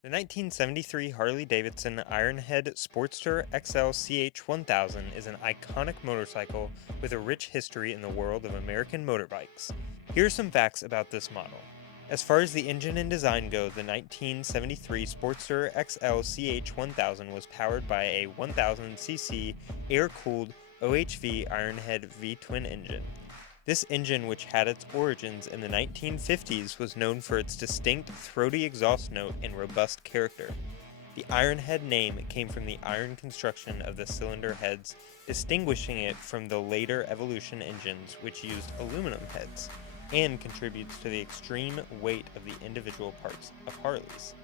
The 1973 Harley-Davidson Ironhead Sportster XLCH 1000 is an iconic motorcycle with a rich history in the world of American motorbikes. Here are some facts about this model. As far as the engine and design go, the 1973 Sportster XLCH 1000 was powered by a 1000cc air-cooled OHV Ironhead V-twin engine. This engine, which had its origins in the 1950s, was known for its distinct throaty exhaust note and robust character. The Ironhead name came from the iron construction of the cylinder heads, distinguishing it from the later Evolution engines which used aluminum heads, and contributes to the extreme weight of the individual parts of Harleys.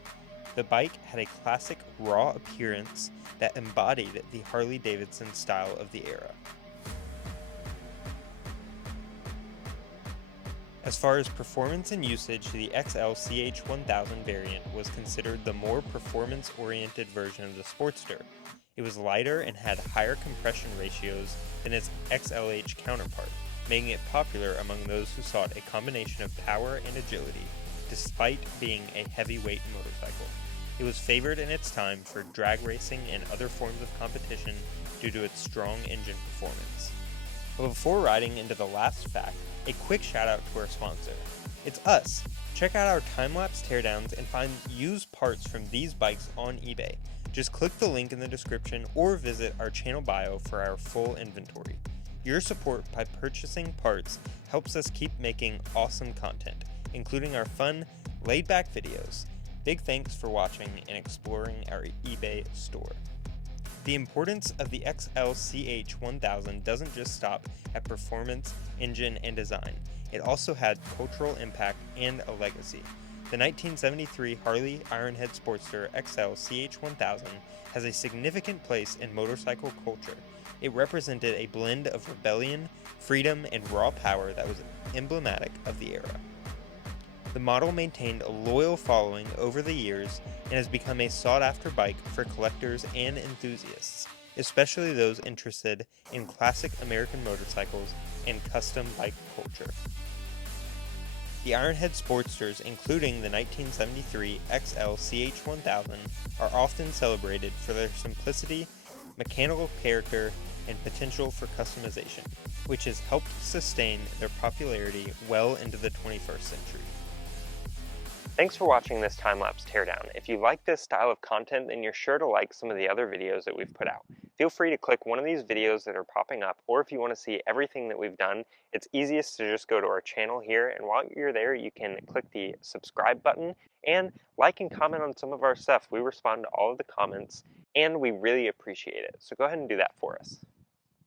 The bike had a classic raw appearance that embodied the Harley-Davidson style of the era. As far as performance and usage, the XLCH 1000 variant was considered the more performance-oriented version of the Sportster. It was lighter and had higher compression ratios than its XLH counterpart, making it popular among those who sought a combination of power and agility, despite being a heavyweight motorcycle. It was favored in its time for drag racing and other forms of competition due to its strong engine performance. But before riding into the last fact, a quick shout out to our sponsor. It's us! Check out our time-lapse teardowns and find used parts from these bikes on eBay. Just click the link in the description or visit our channel bio for our full inventory. Your support by purchasing parts helps us keep making awesome content, including our fun, laid-back videos. Big thanks for watching and exploring our eBay store. The importance of the XLCH 1000 doesn't just stop at performance, engine, and design. It also had cultural impact and a legacy. The 1973 Harley Ironhead Sportster XLCH 1000 has a significant place in motorcycle culture. It represented a blend of rebellion, freedom, and raw power that was emblematic of the era. The model maintained a loyal following over the years and has become a sought-after bike for collectors and enthusiasts, especially those interested in classic American motorcycles and custom bike culture. The Ironhead Sportsters, including the 1973 XLCH 1000, are often celebrated for their simplicity, mechanical character, and potential for customization, which has helped sustain their popularity well into the 21st century. Thanks for watching this time-lapse teardown. If you like this style of content, then you're sure to like some of the other videos that we've put out. Feel free to click one of these videos that are popping up, or if you want to see everything that we've done, it's easiest to just go to our channel here, and while you're there, you can click the subscribe button and like and comment on some of our stuff. We respond to all of the comments, and we really appreciate it. So go ahead and do that for us.